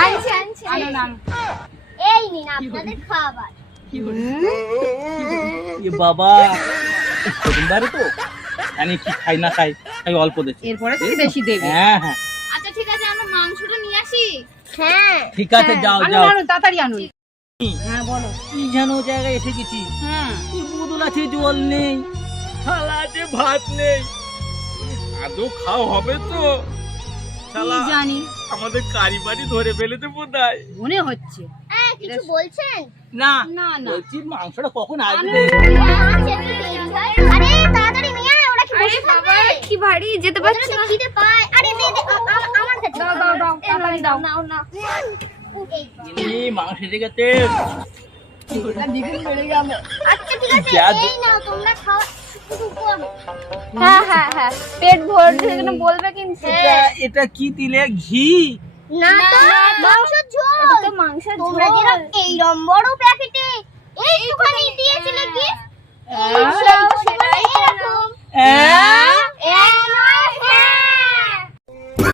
আনছি আনো নাম। এই নিন আপনাদের খাবার। বাবা প্রথমবারে তো জানি কি খাই না খাই, খাই অল্প দেখি, এরপরে তুমি বেশি দেবে। হ্যাঁ হ্যাঁ আচ্ছা ঠিক আছে, আমরা মাংসটা নিয়ে আসি। হ্যাঁ ঠিক আছে, যাও আনো যাও। আনো তাড়াতাড়ি আনো। হ্যাঁ বলো। কি যেন জায়গায় এসে গেছি, হ্যাঁ বোতল আছে, জল নেই, থালা আছে, ভাত নেই, আদৌ খাওয়া হবে তো? শালা কি জানি, আমাদের কারি বাড়ি ধরে ফেলেছে বোধহয়। মনে হচ্ছে। কিছু বলছেন? না না না বলছি মাংসটা কখন আসবে? আরে তাড়াতাড়ি নিয়ে আয়, ওরা কি বসে থাকবে? কি ভারী, যেতে পারছি না। খিদে পায়। আরে দে দে, আমার কাছে দাও দাও দাও তাড়াতাড়ি দাও। নাও নাও। এই মাংস এসে গেছে। আচ্ছা ঠিক আছে, যা এই নাও তোমরা খাও। হ্যাঁ হ্যাঁ হ্যাঁ, পেট ভরছে যেন বলবে কিন্তু। এটা কি দিলে? ঘি? না তো মাংসের ঝোল। এটা তো মাংসের তোমরা ঝোল। যেরকম এইরকম বড় প্যাকেটে এইটুখানি দিয়েছিলে কি?